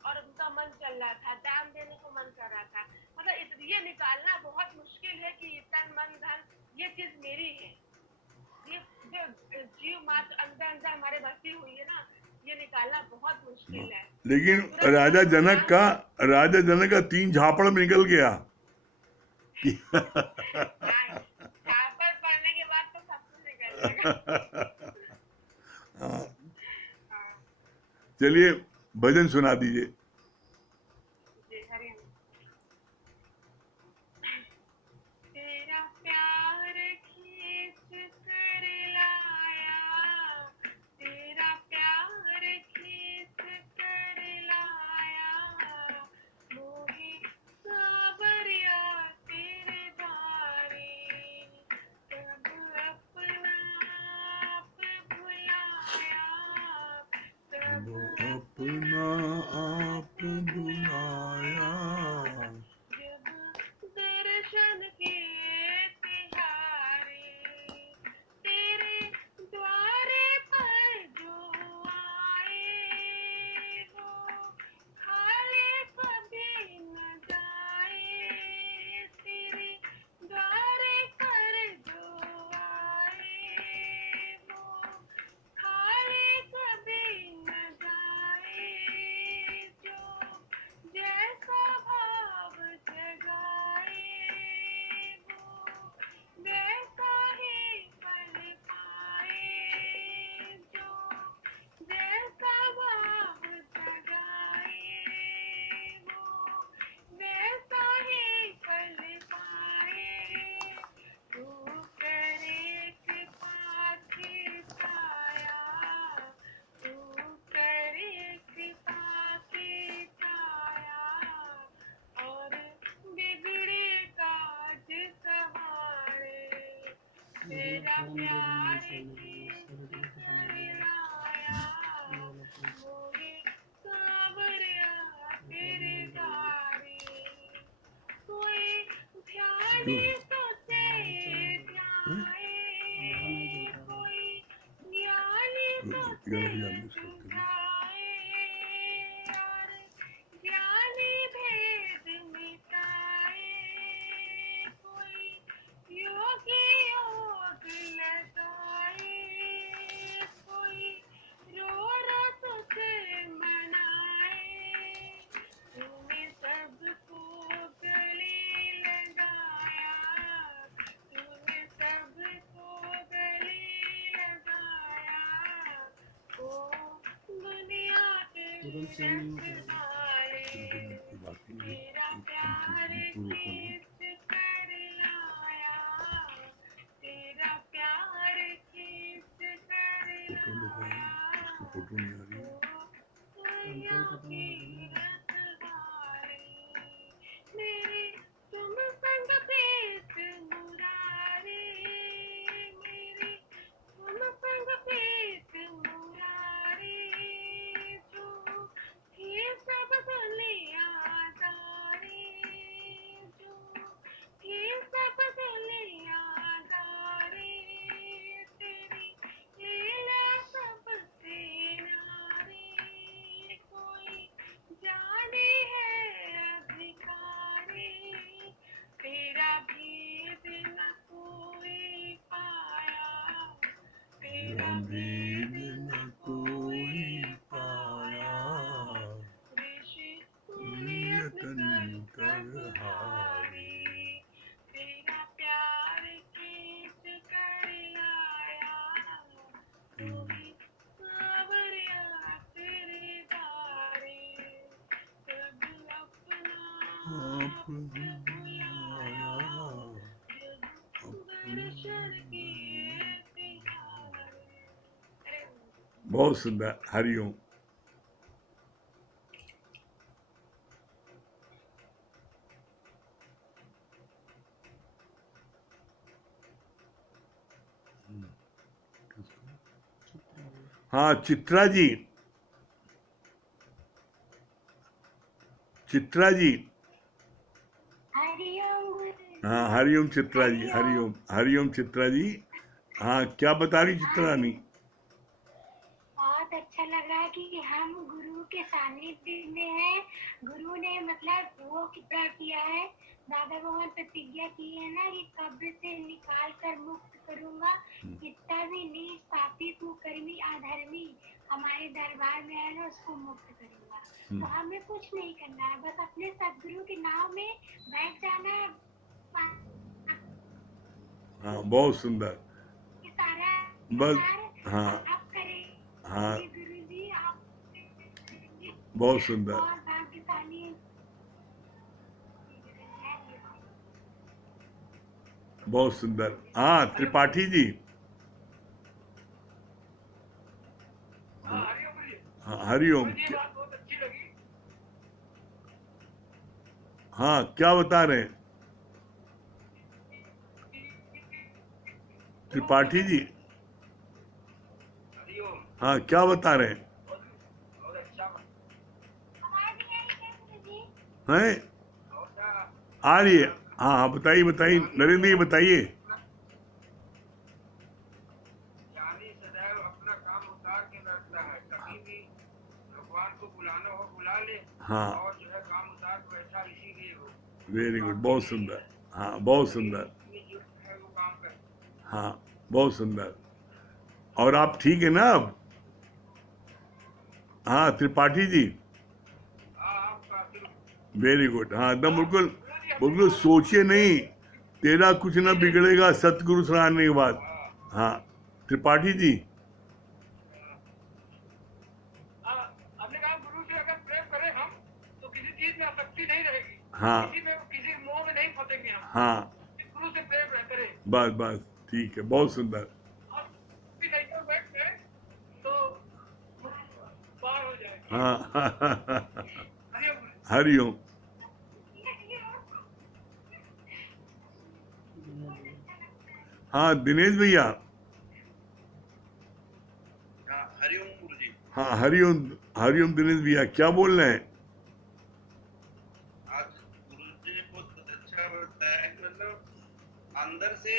और उनका मन चल रहा था, दान देने को मन कर रहा था। मतलब ये निकालना बहुत मुश्किल है कि तन मन धन ये चीज मेरी है। ये जो जीव मात्र अंदर अंदर हमारे बसी हुई है ना, ये निकालना बहुत मुश्किल है। लेकिन तो तुरंत राजा हम जनक भगवान का राजा जनक का 3 झापड़ में निकल गया कि हाँ, झापड़ पड़ने के बाद तो सब कुछ निकल जाएगा। हाँ, हाँ, चलिए भजन सुना दीजिए। जी हरिओम। तेरा प्यार खींच कर लाया, तेरा प्यार खींच कर लाया, मोहे सावरिया तेरे द्वारे, तब अपना आप भुलाया, तब अपना आप बुलाया, जब दर्शन किए तिहारे, तेरे द्वारे पर जो आए, वो खाली कभी न जाए। तेरे द्वारे पर जो आए, वो खाली कभी न जाए। जो जैसा भाव जगाए, वो वैसा ही फल पाए। जो जैसा भाव जगाए, वो वैसा ही फल पाए। तू करे कृपा की छाया, तू करे कृपा की छाया, और बिगड़े काज सवारे। तेरा प्यार खींच कर लाया, मोहे सावरिया तेरे द्वारे। कोई ध्यानी तुझे ध्याए, कोई ज्ञानी तुझे सुझाए, और ज्ञानी भेद मिटाए। कोई योगी योग लगाए, कोई रो रो तुझे मनाए। तूने सबको गले लगाया, तूने सबको गले लगाया। ओ दुनिया के रखवाले, तेरा प्यार खींच कर लाया, तेरा प्यार खींच कर लाया। फोटो नहीं आ रही है। दुनिया की रखवाले, मेरे तुम संग पेश मुरारे, मेरे तुम संग पेश मुरारे। जो ही भेद न कोई पाया, ऋषि यतन कर हारी। तेरा प्यार खींच कर आया, तू ही सावरिया तेरे बारे, प्रभु अपना आप बुलाया, आया जब दर्शन किए तिहारे। बहुत सुंदर। हरिओम। हाँ चित्रा जी, चित्रा जी। हरिओम गुरुजी। हाँ हरिओम चित्रा जी, हरिओम हरिओम चित्रा जी। हाँ क्या बता रही चित्रा रानी? बहुत अच्छा लग रहा है कि हम गुरु के सानिध्य में हैं। गुरु ने मतलब वो कितना किया है, दादा भगवान प्रतिज्ञा की है ना कि कब्र से निकाल कर मुक्त करूंगा, जितना भी नीच पापी कुकर्मी अधर्मी हमारे दरबार में है ना उसको मुक्त करूंगा। तो हमें कुछ नहीं करना है, बस अपने सदगुरु के नाव में बैठ जाना है। हाँ बहुत सुंदर। ये सारा बस कार्य हाँ आप करें। हाँ गुरु जी आप बहुत सुंदर, बहुत भाग्यशाली बहुत सुंदर। हाँ त्रिपाठी जी। हाँ हरिओम। हाँ क्या बता रहे हैं त्रिपाठी जी? हाँ क्या बता रहे हैं? हैं आ रही है? हाँ हाँ बताइए बताइए नरेंद्र जी बताइए। ज्ञानी सदैव अपना काम उतार के रखता है, कभी भी भगवान को बुलाना हो बुला ले, हाँ और जो है काम उतार बैठा इसीलिए हो। वेरी गुड, बहुत सुंदर। हाँ बहुत सुंदर। अपनी जो है वो काम कर। हाँ बहुत सुंदर। और आप ठीक है ना अब? हाँ त्रिपाठी जी आपका आशीर्वाद। Very good. हाँ एकदम बिल्कुल बिल्कुल सोचिए नहीं, तेरा कुछ ना बिगड़ेगा सतगुरु सुनाने के बाद। हाँ त्रिपाठी जी हमने कहा गुरु से अगर प्रेम करें हम तो किसी चीज में आसक्ति नहीं रहेगी, हाँ किसी मोह में नहीं फंसेंगे हम। हाँ गुरु से प्रेम करें। बस बस ठीक है, बहुत सुंदर। और भी नहीं तो बैठ गए तो पार हो जाएगा। हाँ हरिओम गुरु। हरिओम। हाँ दिनेश भैया। हरिओम गुरु जी। हाँ हरिओम हरिओम दिनेश भैया क्या बोल रहे हैं? आज गुरु जी ने बहुत अच्छा बताया कि मतलब अंदर से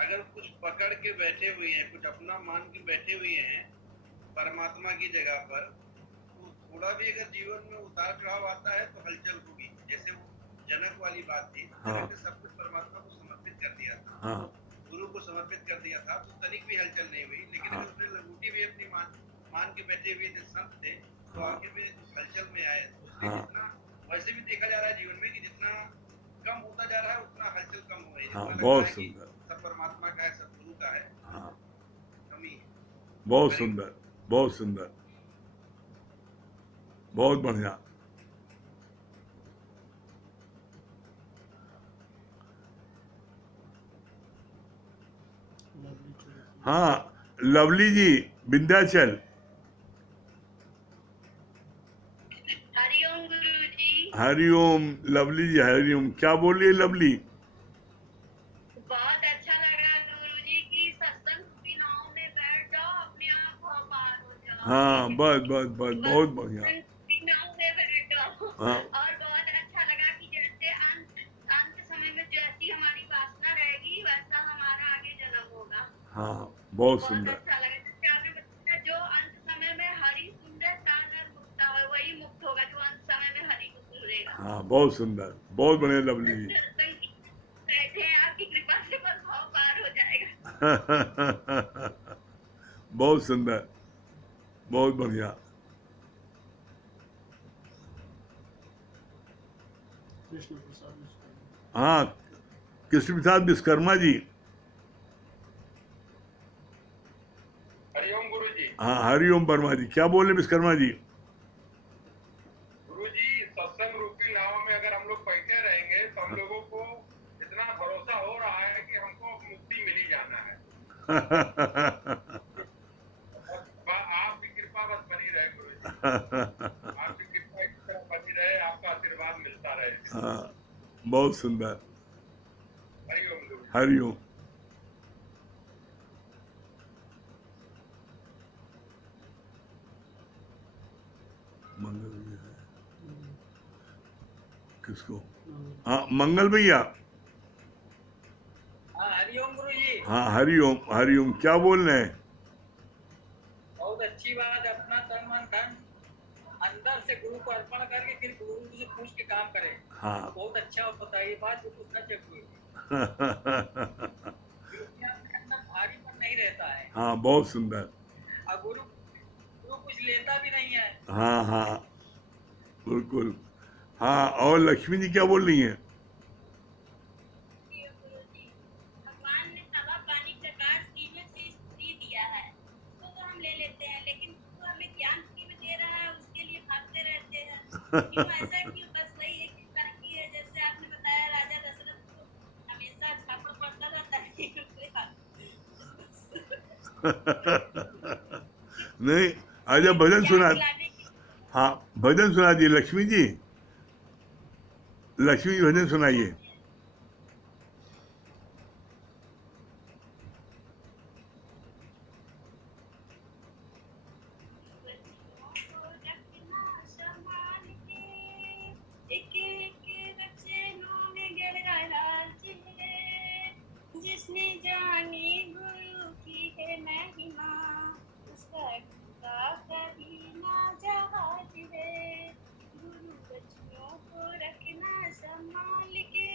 अगर कुछ पकड़ के बैठे हुए हैं, कुछ अपना मान के बैठे हुए हैं परमात्मा की जगह पर, तो थोड़ा भी अगर जीवन में उतार चढ़ाव आता है तो हलचल होगी। जैसे वो जनक वाली बात थी, हाँ। जनक ने सब कुछ परमात्मा को समर्पित कर दिया था, हाँ गुरु को समर्पित कर दिया था, तो तनिक भी हलचल नहीं हुई। लेकिन हाँ। अगर उसने लंगूटी भी अपनी मान के बैठे हुए थे संत थे, तो हाँ। आखिर में हलचल में आए। तो इसलिए हाँ। जितना वैसे भी देखा जा रहा है जीवन में कि जितना कम होता जा रहा है उतना हलचल कम हो रही है। हाँ जितना बहुत लगता है कि सुंदर। सब परमात्मा का है, सब गुरु का है, हाँ कमी है। बहुत सुंदर, बहुत सुंदर, बहुत बढ़िया। हाँ लवली जी विंध्याचल। हरिओम गुरु जी। हरिओम लवली जी, हरिओम। क्या बोल रही है लवली? बहुत अच्छा लग रहा है गुरु जी की सत्संग की नाव में बैठ जाओ, अपने आप पार हो जाओ। हाँ बस बस बस बहुत बढ़िया। सत्संग की नाव में बैठ जाओ। हाँ और बहुत अच्छा लगा कि जैसे अंत समय में जैसी हमारी वासना रहेगी वैसा हमारा आगे जन्म होगा। हाँ बहुत बहुत सुंदर। अच्छा लगा। जैसे आपने बताया जो अंत समय में हरि सुंदर तानर मुक्ता है वही मुक्त होगा जो अंत समय में हरि को सुनेगा। हाँ बहुत सुंदर, बहुत बढ़िया लवली जी। बैठे हैं आपकी कृपा से बस भाव पार हो जाएगा। बहुत सुंदर, बहुत बढ़िया। कृष्ण प्रसाद विश्वकर्मा। हाँ, कृष्ण प्रसाद विश्वकर्मा जी। हरिओम गुरु जी। हाँ, हरिओम वर्मा जी। क्या बोल रहे विश्वकर्मा जी? गुरु जी, सत्संग रूपी नाव में अगर हम लोग बैठे रहेंगे तो हम लोगों को इतना भरोसा हो रहा है कि हमको मुक्ति मिल ही जाना है। आपकी कृपा बस बनी रहे गुरु जी, आपकी कृपा इस तरह बनी रहे, आपका आशीर्वाद मिलता रहे। हाँ, बहुत सुंदर। हरिओम गुरु जी। हरिओम। मंगल भैया है। किसको? हाँ, मंगल भैया। हाँ हरिओम गुरु जी। हाँ, हरिओम हरिओम। क्या बोल रहे हैं? बहुत अच्छी बात है, अपना तन मन धन अंदर से गुरु को अर्पण करके फिर गुरु से पूछ के काम करें। हाँ। बहुत अच्छा होता है ये बात, जो पूछना चाहिए गुरु जी। क्योंकि आपके अंदर भारीपन नहीं रहता है। हाँ, बहुत सुंदर। और गुरु गुरु कुछ लेता भी नहीं है। हाँ हाँ, बिल्कुल। हाँ, और लक्ष्मी जी क्या बोल रही हैं? भगवान ने हवा पानी प्रकाश तीनों चीज दे दिया है, उसको तो हम ले लेते हैं, लेकिन उसको हमें ज्ञान क्यों दे रहा है उसके लिए भागते रहते हैं। क्यों ऐसा क्यों? बस वही एक ही तरक्की है, जैसे आपने बताया राजा दशरथ को हमेशा झापड़ पड़ता रहता है। नहीं, आजा भजन सुना। हाँ, भजन सुना दिए लक्ष्मी जी। लक्ष्मी जी भजन सुनाइए। जिसने जानी गुरु की है महिमा, उसका डूबा कभी ना जहाज है। गुरु बच्चों को रखना संभाल के,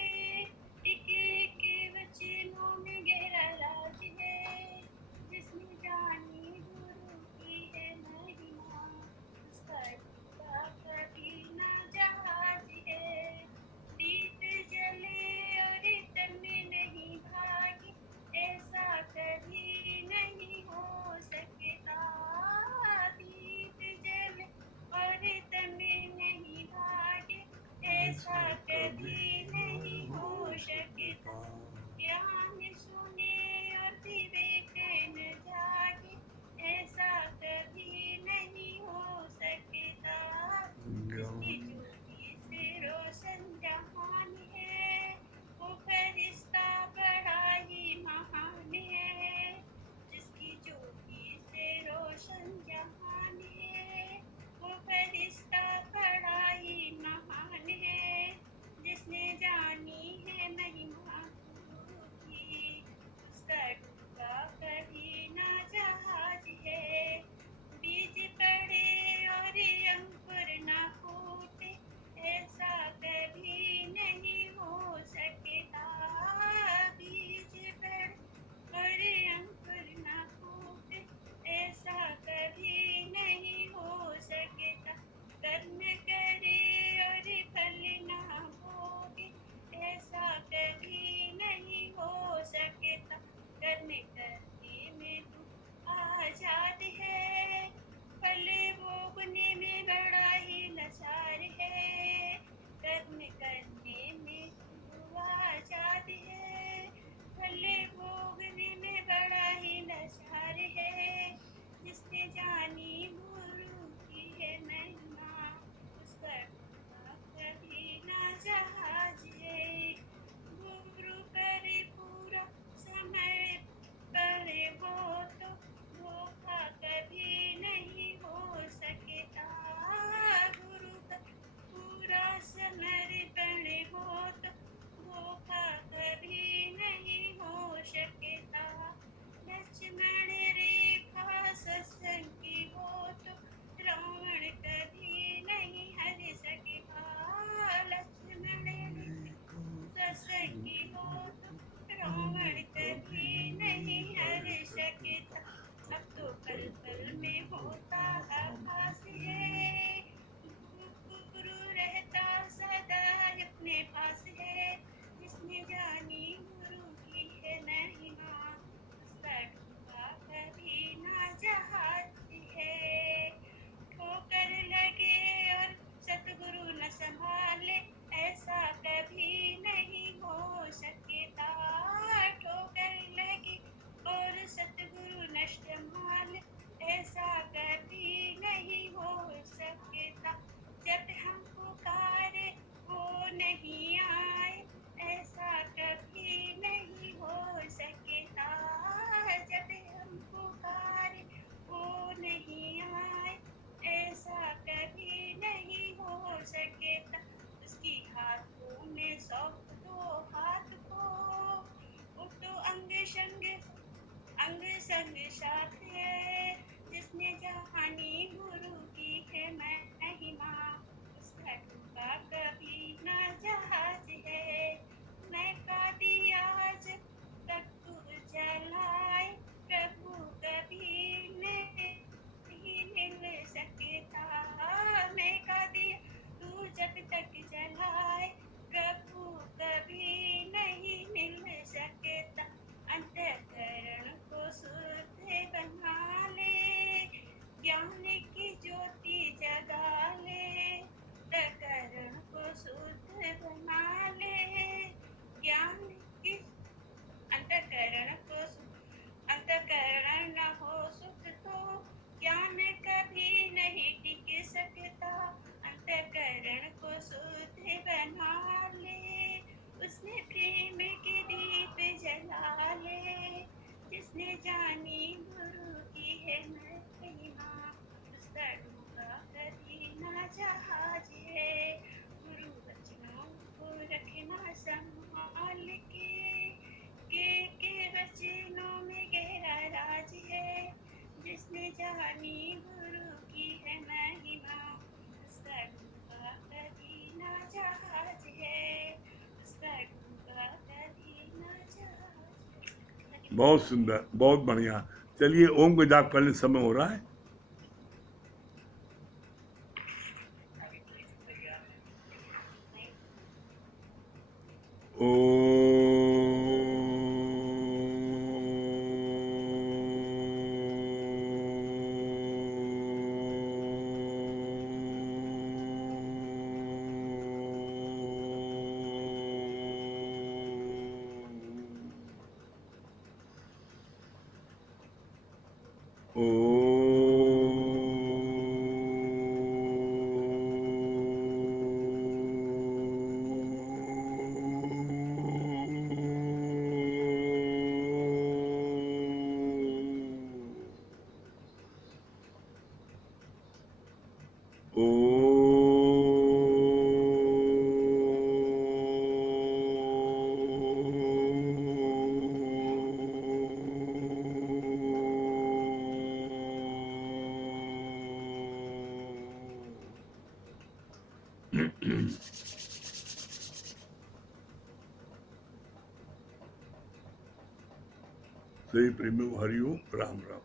सीनों में गहरा राज है, जिसने जानी गुरु की है महिमा, उसका डूबा कभी ना जहाज है, उसका डूबा कभी ना जहाज है। बहुत सुंदर, बहुत बढ़िया। चलिए ओम को जाप करने समय हो रहा है। अभी ठीक तैयार है। सही प्रेमी हरिओम, राम राम।